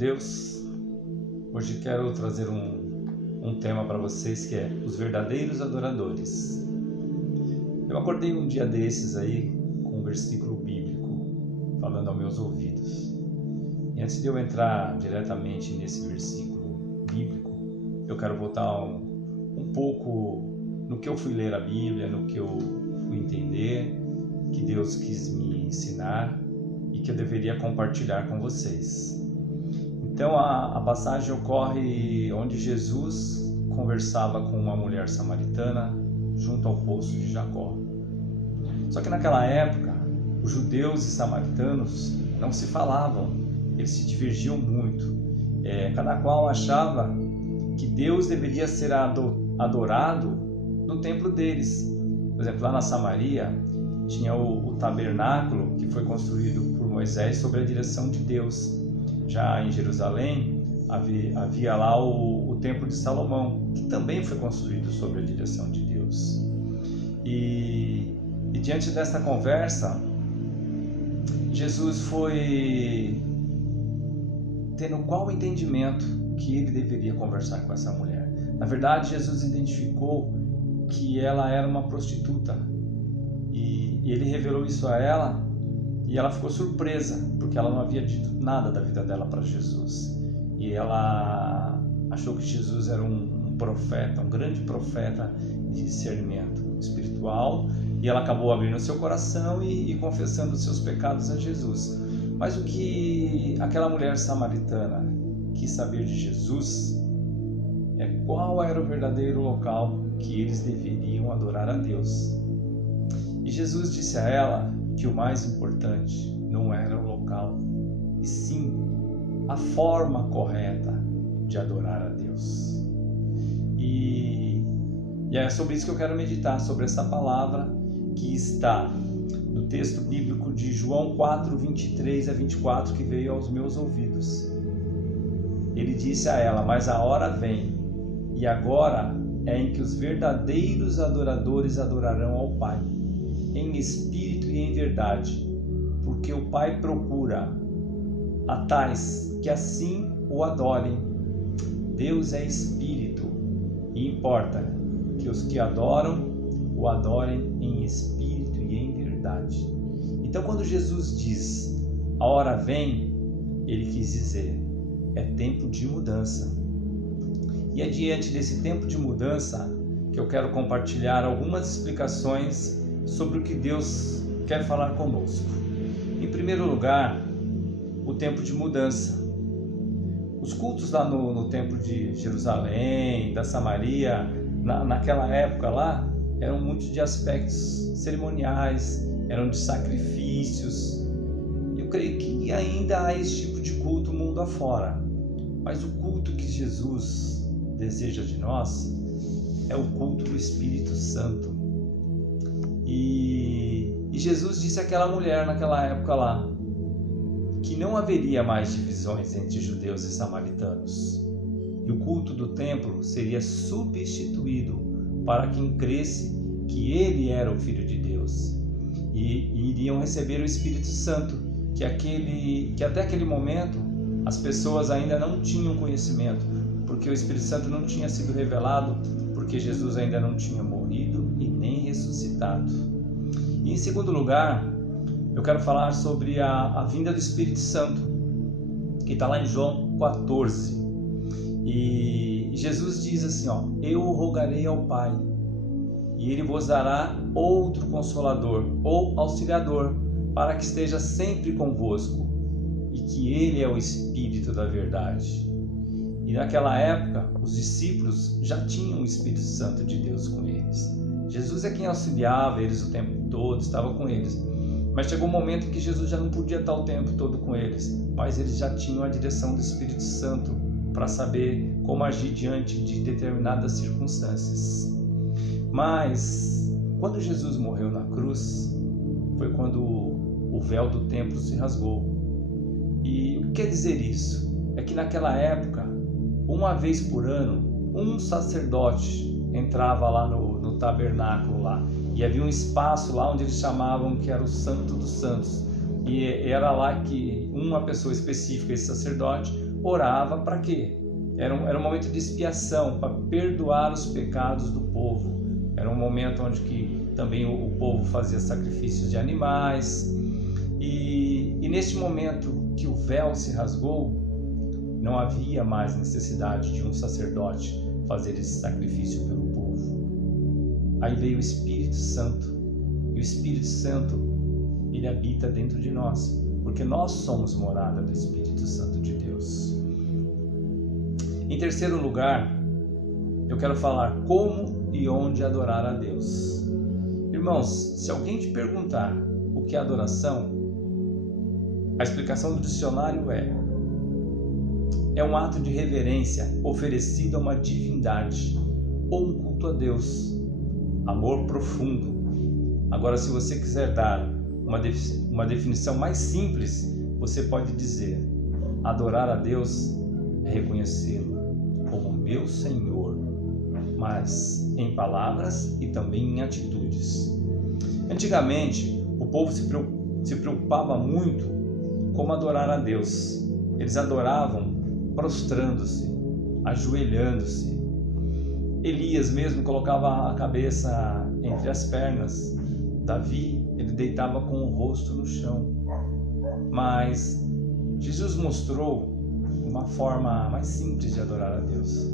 Deus, hoje quero trazer um tema para vocês que é os verdadeiros adoradores. Eu acordei um dia desses aí com um versículo bíblico falando aos meus ouvidos. E antes de eu entrar diretamente nesse versículo bíblico, eu quero voltar um pouco no que eu fui ler a Bíblia, no que eu fui entender, que Deus quis me ensinar e que eu deveria compartilhar com vocês. Então a passagem ocorre onde Jesus conversava com uma mulher samaritana junto ao poço de Jacó. Só que naquela época, os judeus e samaritanos não se falavam, eles se divergiam muito. Cada qual achava que Deus deveria ser adorado no templo deles. Por exemplo, lá na Samaria tinha o tabernáculo que foi construído por Moisés sob a direção de Deus. Já em Jerusalém havia lá o templo de Salomão, que também foi construído sob a direção de Deus. E diante desta conversa, Jesus foi tendo qual entendimento que ele deveria conversar com essa mulher. Na verdade, Jesus identificou que ela era uma prostituta e ele revelou isso a ela e ela ficou surpresa porque ela não havia dito nada da vida dela para Jesus e ela achou que Jesus era um profeta, um grande profeta de discernimento espiritual, e ela acabou abrindo seu coração e confessando os seus pecados a Jesus. Mas o que aquela mulher samaritana quis saber de Jesus é qual era o verdadeiro local que eles deveriam adorar a Deus. E Jesus disse a ela que o mais importante não era o local, e sim a forma correta de adorar a Deus. E é sobre isso que eu quero meditar, sobre essa palavra que está no texto bíblico de João 4, 23 a 24, que veio aos meus ouvidos. Ele disse a ela: mas a hora vem, e agora é em que os verdadeiros adoradores adorarão ao Pai, em espírito e em verdade, porque o Pai procura a tais que assim o adorem. Deus é espírito, e importa que os que adoram o adorem em espírito e em verdade. Então, quando Jesus diz a hora vem, ele quis dizer é tempo de mudança. E é diante desse tempo de mudança que eu quero compartilhar algumas explicações sobre o que Deus quer falar conosco. Em primeiro lugar, o tempo de mudança. Os cultos lá no templo de Jerusalém, da Samaria, naquela época lá, eram muito de aspectos cerimoniais, eram de sacrifícios. Eu creio que ainda há esse tipo de culto mundo afora. Mas o culto que Jesus deseja de nós é o culto do Espírito Santo. E Jesus disse àquela mulher naquela época lá que não haveria mais divisões entre judeus e samaritanos. E o culto do templo seria substituído para quem cresce que ele era o Filho de Deus. E iriam receber o Espírito Santo, que até aquele momento as pessoas ainda não tinham conhecimento, porque o Espírito Santo não tinha sido revelado, porque Jesus ainda não tinha morrido e nem ressuscitado. E em segundo lugar, eu quero falar sobre a vinda do Espírito Santo, que está lá em João 14. E Jesus diz assim, eu rogarei ao Pai, e Ele vos dará outro Consolador, ou Auxiliador, para que esteja sempre convosco, e que Ele é o Espírito da verdade. E naquela época, os discípulos já tinham o Espírito Santo de Deus com eles. Jesus é quem auxiliava eles o tempo todo, estava com eles. Mas chegou um momento em que Jesus já não podia estar o tempo todo com eles, mas eles já tinham a direção do Espírito Santo para saber como agir diante de determinadas circunstâncias. Mas quando Jesus morreu na cruz, foi quando o véu do templo se rasgou. E o que quer dizer isso? É que naquela época, uma vez por ano, um sacerdote entrava lá no tabernáculo lá, e havia um espaço lá onde eles chamavam que era o Santo dos Santos, e era lá que uma pessoa específica, esse sacerdote, orava para quê? Era um momento de expiação, para perdoar os pecados do povo. Era um momento onde que também o povo fazia sacrifícios de animais. E neste momento que o véu se rasgou, não havia mais necessidade de um sacerdote fazer esse sacrifício pelo povo. Aí veio o Espírito Santo. E o Espírito Santo, ele habita dentro de nós, porque nós somos morada do Espírito Santo de Deus. Em terceiro lugar, eu quero falar como e onde adorar a Deus. Irmãos, se alguém te perguntar o que é adoração, a explicação do dicionário é um ato de reverência oferecido a uma divindade ou um culto a Deus, amor profundo. Agora, se você quiser dar uma definição mais simples, você pode dizer: adorar a Deus é reconhecê-lo como meu Senhor, mas em palavras e também em atitudes. Antigamente, o povo se preocupava muito como adorar a Deus. Eles adoravam prostrando-se, ajoelhando-se. Elias mesmo colocava a cabeça entre as pernas. Davi, ele deitava com o rosto no chão. Mas Jesus mostrou uma forma mais simples de adorar a Deus.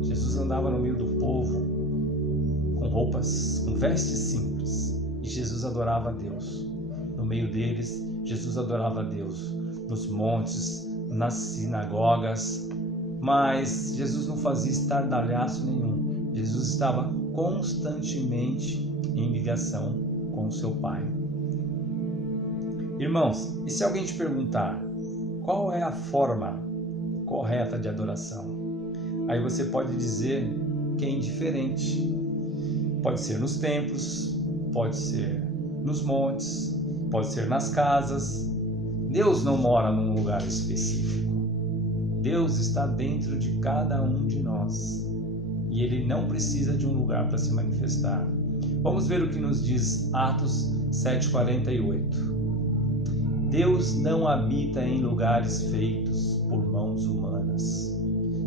Jesus andava no meio do povo com roupas, com vestes simples, e Jesus adorava a Deus. No meio deles, Jesus adorava a Deus nos montes, nas sinagogas, mas Jesus não fazia estardalhaço nenhum. Jesus estava constantemente em ligação com o seu Pai. Irmãos, e se alguém te perguntar qual é a forma correta de adoração? Aí você pode dizer que é indiferente. Pode ser nos templos, pode ser nos montes, pode ser nas casas. Deus não mora num lugar específico. Deus está dentro de cada um de nós. E Ele não precisa de um lugar para se manifestar. Vamos ver o que nos diz Atos 7,48. Deus não habita em lugares feitos por mãos humanas.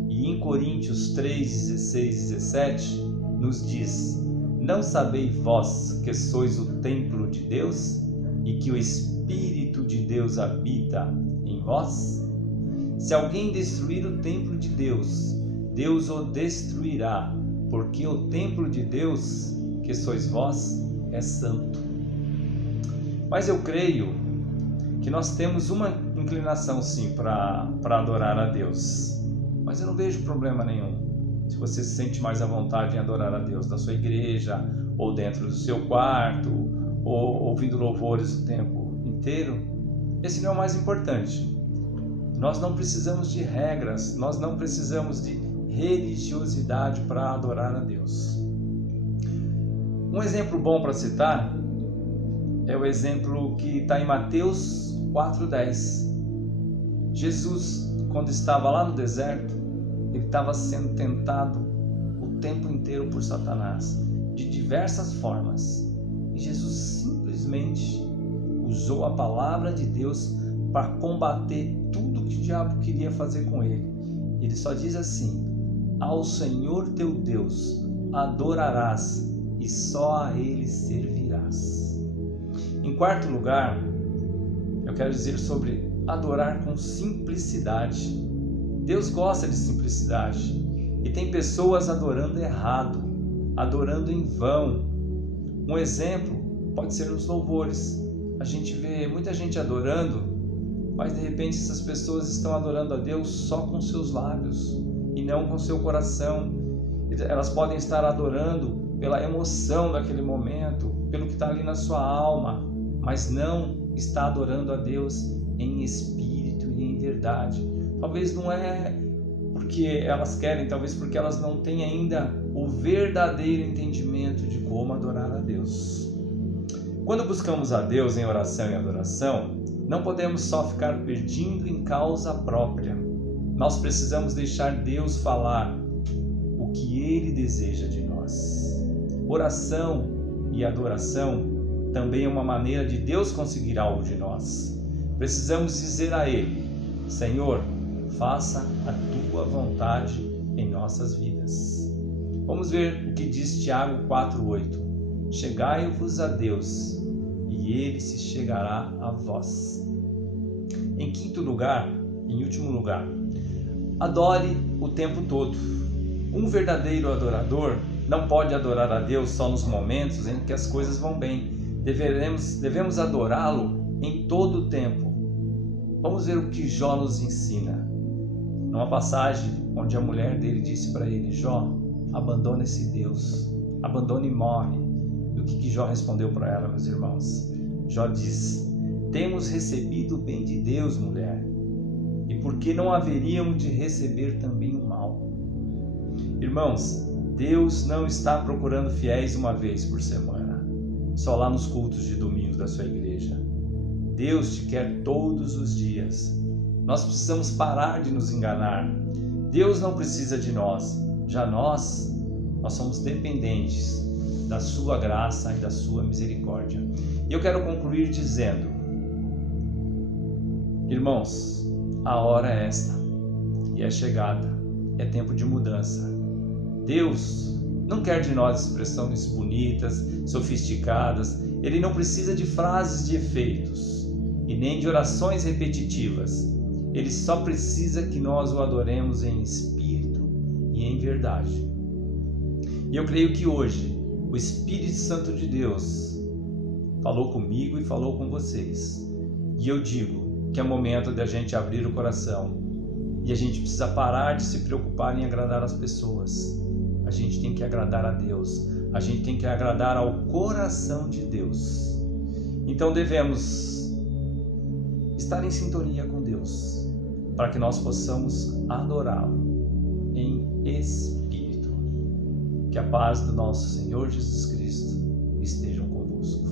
E em Coríntios 3:16, 17, nos diz: não sabeis vós que sois o templo de Deus e que o Espírito de Deus habita em vós? Se alguém destruir o templo de Deus, Deus o destruirá, porque o templo de Deus, que sois vós, é santo. Mas eu creio que nós temos uma inclinação sim para adorar a Deus. Mas eu não vejo problema nenhum. Se você se sente mais à vontade em adorar a Deus na sua igreja, ou dentro do seu quarto, ou ouvindo louvores o tempo inteiro, esse não é o mais importante. Nós não precisamos de regras, nós não precisamos de religiosidade para adorar a Deus. Um exemplo bom para citar é o exemplo que está em Mateus 4:10. Jesus, quando estava lá no deserto, ele estava sendo tentado o tempo inteiro por Satanás, de diversas formas. E Jesus simplesmente usou a palavra de Deus para combater tudo que o diabo queria fazer com ele. Ele só diz assim: ao Senhor teu Deus adorarás e só a Ele servirás. Em quarto lugar, eu quero dizer sobre adorar com simplicidade. Deus gosta de simplicidade. E tem pessoas adorando errado, adorando em vão. Um exemplo pode ser nos louvores. A gente vê muita gente adorando, mas de repente essas pessoas estão adorando a Deus só com seus lábios e não com seu coração. Elas podem estar adorando pela emoção daquele momento, pelo que está ali na sua alma, mas não está adorando a Deus em espírito e em verdade. Talvez não é porque elas querem, talvez porque elas não têm ainda o verdadeiro entendimento de como adorar a Deus. Quando buscamos a Deus em oração e adoração, não podemos só ficar pedindo em causa própria. Nós precisamos deixar Deus falar o que Ele deseja de nós. Oração e adoração também é uma maneira de Deus conseguir algo de nós. Precisamos dizer a Ele: Senhor, faça a tua vontade em nossas vidas. Vamos ver o que diz Tiago 4:8. Chegai-vos a Deus, e Ele se chegará a vós. Em quinto lugar, em último lugar, adore o tempo todo. Um verdadeiro adorador não pode adorar a Deus só nos momentos em que as coisas vão bem. Devemos adorá-lo em todo o tempo. Vamos ver o que Jó nos ensina. Numa passagem onde a mulher dele disse para ele: Jó, abandona esse Deus, abandona e morre. E o que Jó respondeu para ela, meus irmãos? Jó diz: temos recebido o bem de Deus, mulher, e por que não haveríamos de receber também o mal? Irmãos, Deus não está procurando fiéis uma vez por semana, só lá nos cultos de domingo da sua igreja. Deus te quer todos os dias. Nós precisamos parar de nos enganar. Deus não precisa de nós, já nós somos dependentes da sua graça e da sua misericórdia. E eu quero concluir dizendo: irmãos, a hora é esta, e é chegada, é tempo de mudança. Deus não quer de nós expressões bonitas, sofisticadas. Ele não precisa de frases de efeitos e nem de orações repetitivas. Ele só precisa que nós o adoremos em espírito e em verdade. E eu creio que hoje o Espírito Santo de Deus falou comigo e falou com vocês. E eu digo que é momento de a gente abrir o coração. E a gente precisa parar de se preocupar em agradar as pessoas. A gente tem que agradar a Deus. A gente tem que agradar ao coração de Deus. Então devemos estar em sintonia com Deus, para que nós possamos adorá-lo em espírito. Que a paz do nosso Senhor Jesus Cristo esteja convosco.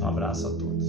Um abraço a todos.